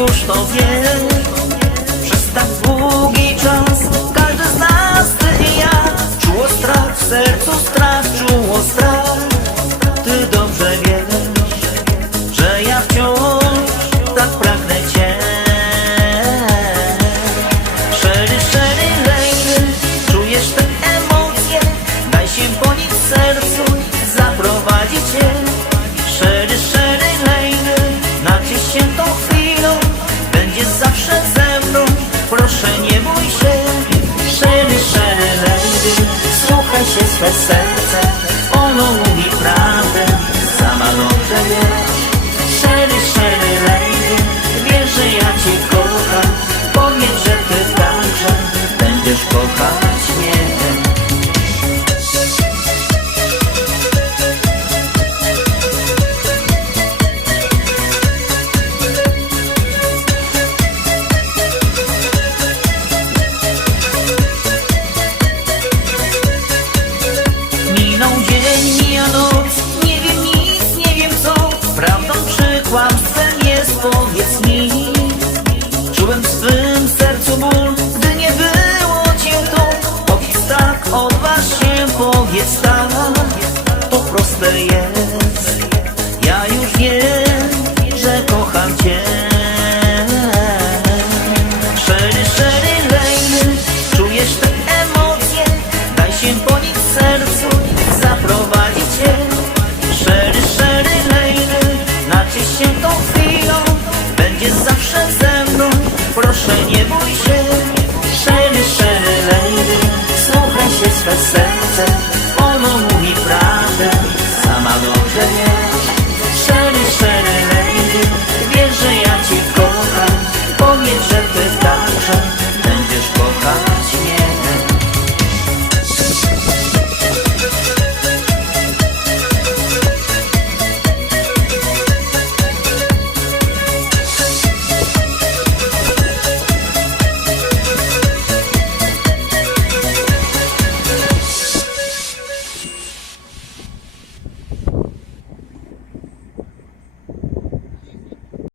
Już to wie. Przez tak długi czas każdy z nas, ty i ja, czuło strach w sercu, strach, czuło strach. Ty dobrze wiesz, że ja wciąż tak pragnę cię. Szary lejny, czujesz te emocje, daj się ponieść w sercu, zaprowadzi cię. Szary lejny, naczyś się tą chwilą, będziesz zawsze ze mną, proszę nie bój się. Szary lejny, słuchaj się swe serce, ono mówi prawdę, sama dobrze wiesz. Szary lejny, wiesz, że ja cię kocham, powiedz, że ty także będziesz kochać mnie.